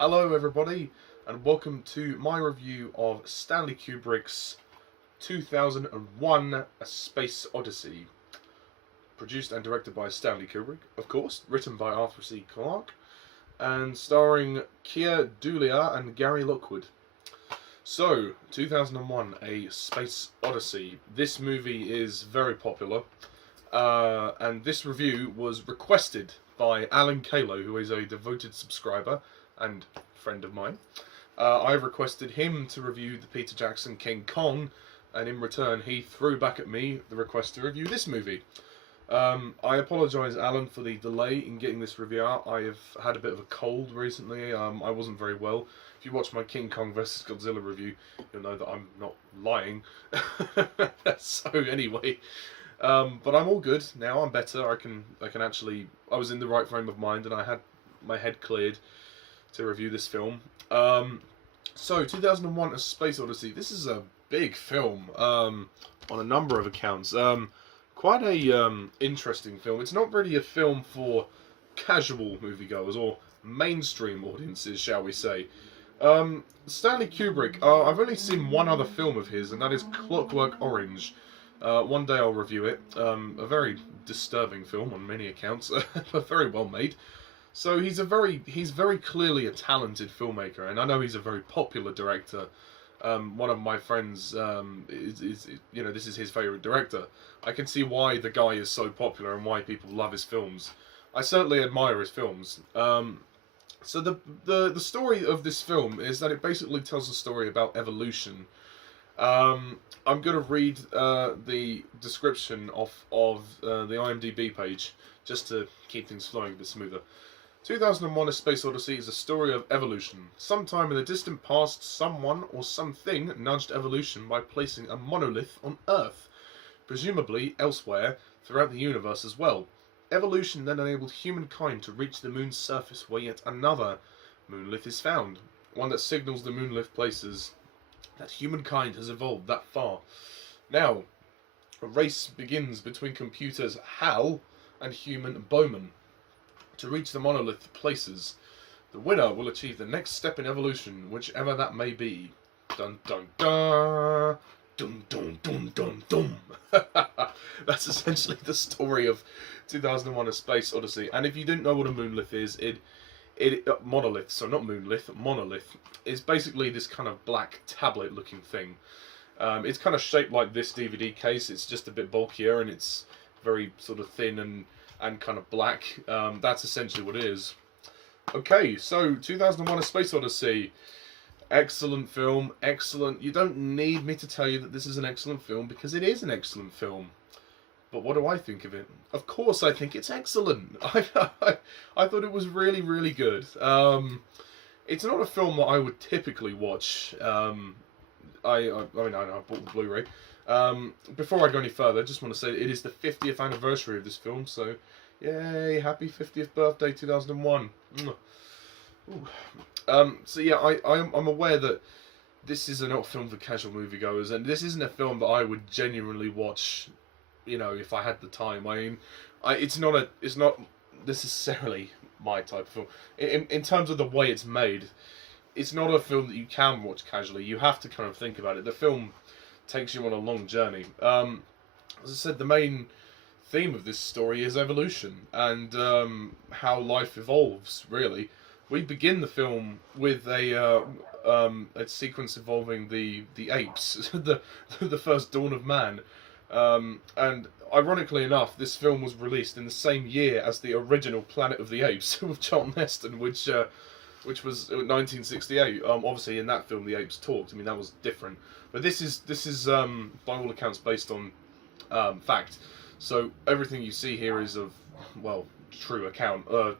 Hello everybody, and welcome to my review of Stanley Kubrick's 2001 A Space Odyssey. Produced and directed by Stanley Kubrick, of course, written by Arthur C. Clarke, and starring Keir, Dullea and Gary Lockwood. So, 2001 A Space Odyssey. This movie is very popular, and this review was requested by Alan Caylow, who is a devoted subscriber and friend of mine. I requested him to review the Peter Jackson King Kong, and in return he threw back at me the request to review this movie. I apologise, Alan, for the delay in getting this review out. I have had a bit of a cold recently. I wasn't very well. If you watch my King Kong vs Godzilla review, you'll know that I'm not lying. So anyway, but I'm all good now. I'm better. I can actually. I was in the right frame of mind, and I had my head cleared to review this film. So 2001 A Space Odyssey. This is a big film on a number of accounts. Quite a interesting film. It's not really a film for casual moviegoers or mainstream audiences, shall we say. Stanley Kubrick, I've only seen one other film of his, and that is Clockwork Orange. One day I'll review it. A very disturbing film on many accounts, but very well made. So he's very clearly a talented filmmaker, and I know he's a very popular director. One of my friends is this is his favourite director. I can see why the guy is so popular and why people love his films. I certainly admire his films. So the story of this film is that it basically tells a story about evolution. I'm going to read the description of the IMDb page just to keep things flowing a bit smoother. 2001 A Space Odyssey is a story of evolution. Sometime in the distant past, someone or something nudged evolution by placing a monolith on Earth, presumably elsewhere throughout the universe as well. Evolution then enabled humankind to reach the moon's surface, where yet another moonlith is found, one that signals the moonlith places that humankind has evolved that far. Now, a race begins between computers HAL and human Bowman to reach the monolith places. The winner will achieve the next step in evolution, whichever that may be. Dun dun dun! Dun dun dun dun dun! That's essentially the story of 2001 A Space Odyssey. And if you didn't know what a moonlith is, monolith, so not moonlith, monolith, is basically this kind of black tablet looking thing. It's kind of shaped like this DVD case. It's just a bit bulkier, and it's very sort of thin and kind of black. That's essentially what it is. Okay, so 2001 A Space Odyssey. Excellent film, excellent. You don't need me to tell you that this is an excellent film, because it is an excellent film. But what do I think of it? Of course I think it's excellent. I thought it was really, really good. It's not a film that I would typically watch. I mean, I bought the Blu-ray. Before I go any further, I just want to say it is the 50th anniversary of this film, so yay, happy 50th birthday 2001. So yeah, I'm aware that this is not a film for casual moviegoers, and this isn't a film that I would genuinely watch, if I had the time. I mean, it's not necessarily my type of film. In terms of the way it's made, it's not a film that you can watch casually. You have to kind of think about it. The film takes you on a long journey. As I said, the main theme of this story is evolution and how life evolves, really. We begin the film with a sequence involving the apes, the first dawn of man. And ironically enough, this film was released in the same year as the original Planet of the Apes with Charlton Heston, which was 1968. Obviously, in that film, the apes talked. I mean, that was different. But this is by all accounts based on fact. So everything you see here is of, well, true account. I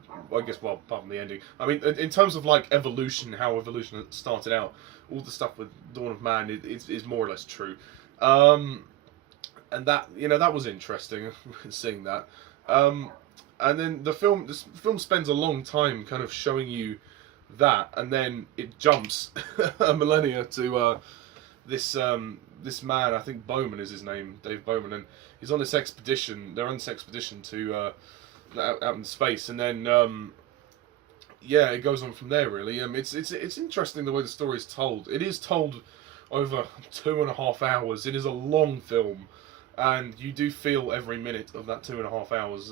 guess, well, apart from the ending. I mean, in terms of like evolution, how evolution started out, all the stuff with Dawn of Man is more or less true. And that that was interesting seeing that. And then this film spends a long time kind of showing you that, and then it jumps a millennia to this man, I think Bowman is his name, Dave Bowman, and he's on this expedition. They're on this expedition to out in space, and then yeah, it goes on from there really. It's interesting the way the story is told. It is told over 2.5 hours. It is a long film, and you do feel every minute of that 2.5 hours.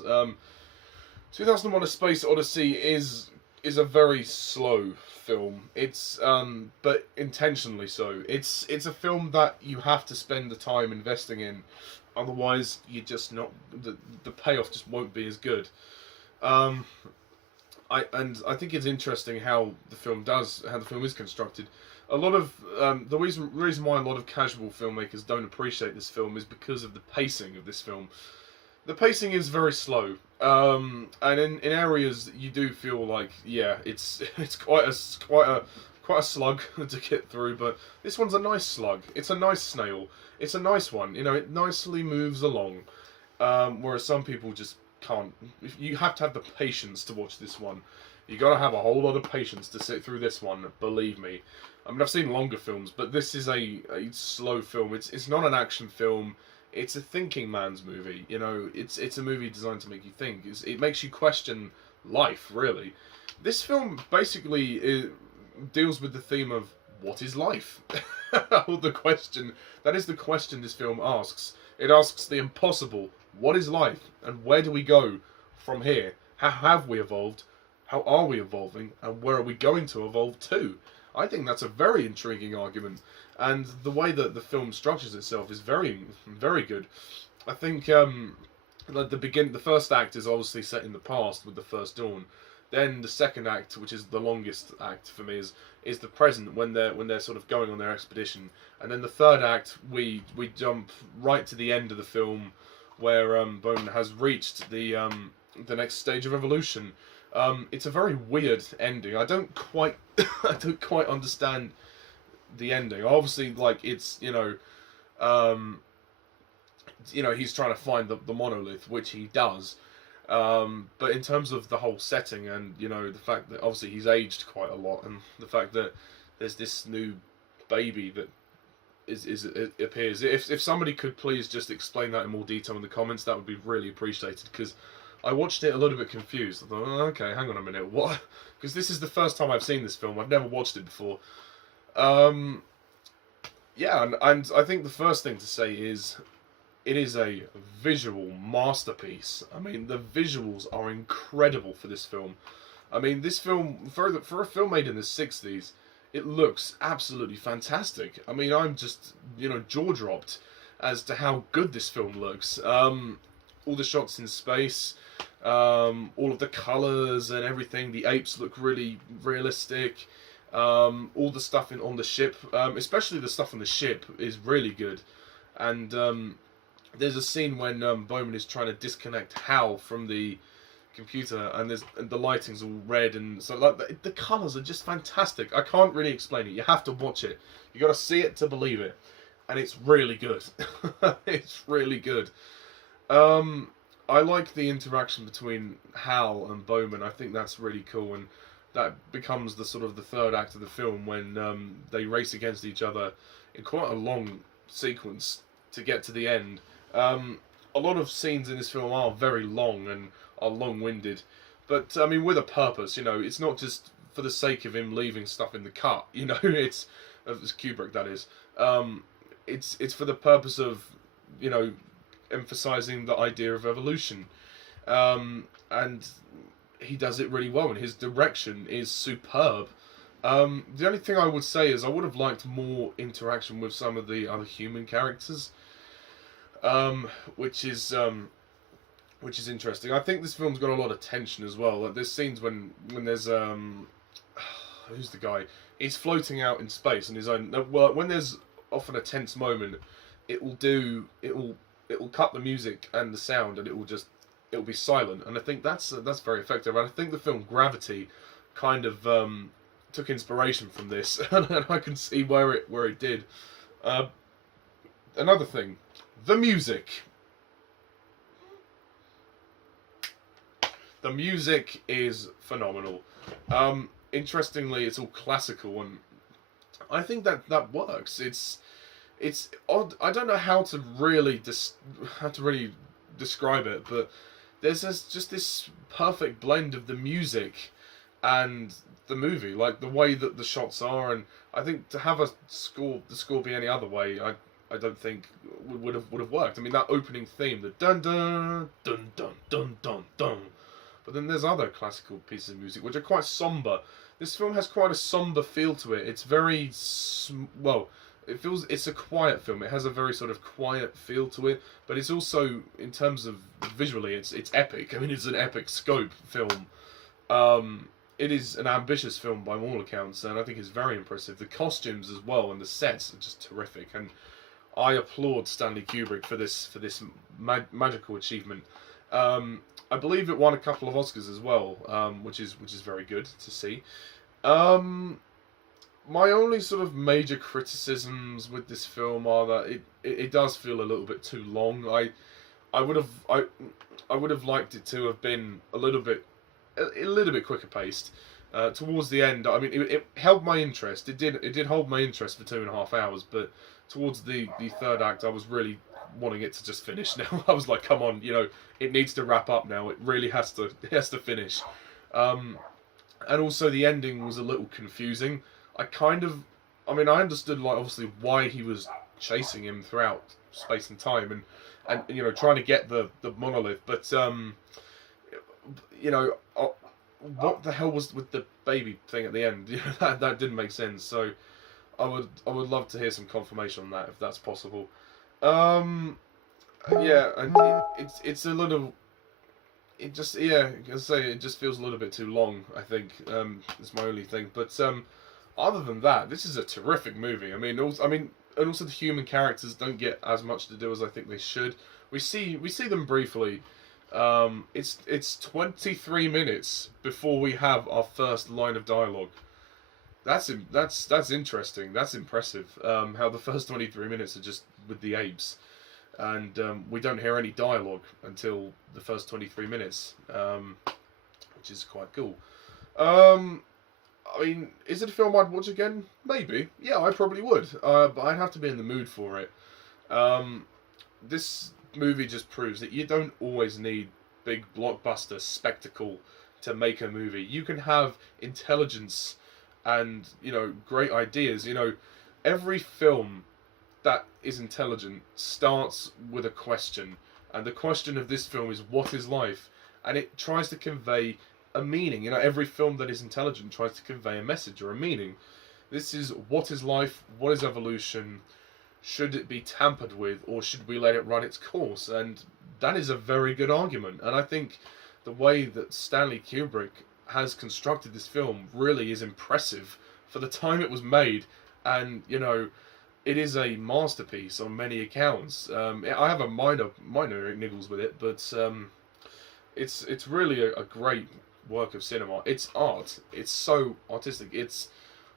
2001: A Space Odyssey is a very slow film. It's but intentionally so. It's a film that you have to spend the time investing in, otherwise you just not the payoff just won't be as good. Um, I think it's interesting how the film is constructed. A lot of the reason why a lot of casual filmmakers don't appreciate this film is because of the pacing of this film. The pacing is very slow, and in areas you do feel like, yeah, it's quite a slug to get through. But this one's a nice slug. It's a nice snail. It's a nice one. You know, it nicely moves along. Whereas some people just can't. You have to have the patience to watch this one. You got to have a whole lot of patience to sit through this one. Believe me. I mean, I've seen longer films, but this is a slow film. It's not an action film. It's a thinking man's movie. You know, it's a movie designed to make you think. It makes you question life, really. This film basically deals with the theme of what is life. The question that is the question this film asks. It asks the impossible: what is life, and where do we go from here? How have we evolved? How are we evolving, and where are we going to evolve to? I think that's a very intriguing argument, and the way that the film structures itself is very, very good. I think like the first act is obviously set in the past with the first dawn. Then the second act, which is the longest act for me, is the present when they're sort of going on their expedition. And then the third act, we jump right to the end of the film, where Bowman has reached the next stage of evolution. It's a very weird ending. I don't quite I don't quite understand the ending. Obviously, like, it's he's trying to find the monolith, which he does. But in terms of the whole setting, and the fact that obviously he's aged quite a lot, and the fact that there's this new baby that it appears. If somebody could please just explain that in more detail in the comments, that would be really appreciated, because I watched it a little bit confused. I thought, oh, okay, hang on a minute, what? Because this is the first time I've seen this film. I've never watched it before. Yeah, and I think the first thing to say is it is a visual masterpiece. I mean, the visuals are incredible for this film. I mean, this film, for a film made in the 60s, it looks absolutely fantastic. I mean, I'm just, jaw-dropped as to how good this film looks. All the shots in space, all of the colours and everything. The apes look really realistic. All the stuff on the ship, especially the stuff on the ship, is really good. And there's a scene when Bowman is trying to disconnect Hal from the computer, and the lighting's all red, and so like the colours are just fantastic. I can't really explain it. You have to watch it. You got to see it to believe it, and it's really good. It's really good. I like the interaction between Hal and Bowman. I think that's really cool, and that becomes the sort of the third act of the film when they race against each other in quite a long sequence to get to the end. A lot of scenes in this film are very long and are long-winded, but I mean, with a purpose. It's not just for the sake of him leaving stuff in the cut. It's Kubrick, that is. It's for the purpose of emphasizing the idea of evolution, and he does it really well, and his direction is superb. The only thing I would say is I would have liked more interaction with some of the other human characters, which is interesting. I think this film's got a lot of tension as well. Like, there's scenes when there's who's the guy? He's floating out in space on his own. Well, when there's often a tense moment, it will cut the music and the sound, and it will be silent. And I think that's very effective. And I think the film Gravity kind of took inspiration from this, and I can see where it did. Another thing, the music. The music is phenomenal. Interestingly, it's all classical, and I think that works. It's odd. I don't know how to really describe it, but there's just this perfect blend of the music and the movie, like the way that the shots are, and I think to have the score be any other way, I don't think would have worked. I mean, that opening theme, the dun dun dun dun dun dun dun. But then there's other classical pieces of music which are quite somber. This film has quite a somber feel to it. It's very well. It's a quiet film. It has a very sort of quiet feel to it, but it's also, in terms of visually, it's epic. I mean, it's an epic scope film. It is an ambitious film by all accounts, and I think it's very impressive. The costumes as well and the sets are just terrific, and I applaud Stanley Kubrick for this magical achievement. I believe it won a couple of Oscars as well, which is very good to see. My only sort of major criticisms with this film are that it does feel a little bit too long. I would have liked it to have been a little bit quicker paced. Towards the end, I mean, it held my interest. It did hold my interest for 2.5 hours, but towards the third act, I was really wanting it to just finish now. I was like, come on, it needs to wrap up now. It really has to finish. And also the ending was a little confusing. I understood, like, obviously why he was chasing him throughout space and time, and trying to get the monolith, but what the hell was with the baby thing at the end? That didn't make sense. So I would love to hear some confirmation on that, if that's possible. Yeah, and it's a little. It just, yeah, I say, it just feels a little bit too long. I think is my only thing. But other than that, this is a terrific movie. And also the human characters don't get as much to do as I think they should. We see them briefly. It's 23 minutes before we have our first line of dialogue. That's interesting. That's impressive. How the first 23 minutes are just with the apes, and we don't hear any dialogue until the first 23 minutes, which is quite cool. I mean, is it a film I'd watch again? Maybe. Yeah, I probably would. But I'd have to be in the mood for it. This movie just proves that you don't always need big blockbuster spectacle to make a movie. You can have intelligence and, great ideas. Every film that is intelligent starts with a question. And the question of this film is, what is life? And it tries to convey a meaning. Every film that is intelligent tries to convey a message or a meaning. This is, what is life? What is evolution? Should it be tampered with, or should we let it run its course? And that is a very good argument. And I think the way that Stanley Kubrick has constructed this film really is impressive for the time it was made. And, it is a masterpiece on many accounts. I have a minor niggles with it, but it's really a great work of cinema. It's art. It's so artistic.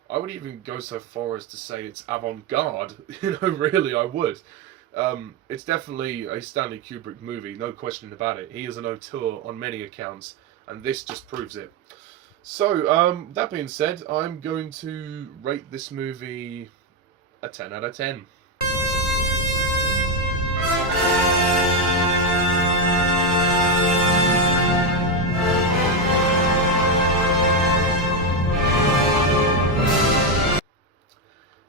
I would even go so far as to say it's avant-garde. Really, I would. It's definitely a Stanley Kubrick movie, no question about it. He is an auteur on many accounts, and this just proves it. So, that being said, I'm going to rate this movie a 10 out of 10.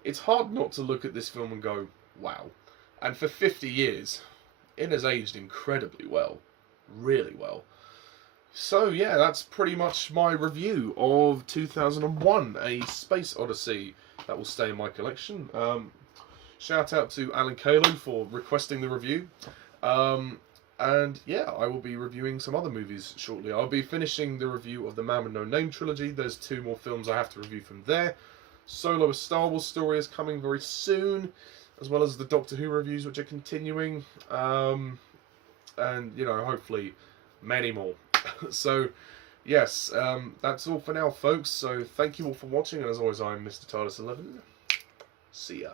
It's hard not to look at this film and go, wow. And for 50 years, it has aged incredibly well. Really well. So yeah, that's pretty much my review of 2001, A Space Odyssey. That will stay in my collection. Shout out to Alan Caylow for requesting the review. And yeah, I will be reviewing some other movies shortly. I'll be finishing the review of the Man with No Name trilogy. There's 2 more films I have to review from there. Solo, a Star Wars story, is coming very soon, as well as the Doctor Who reviews, which are continuing, and hopefully many more. So yes, that's all for now, folks. So thank you all for watching, and as always, I'm Mr. TARDIS 11. See ya.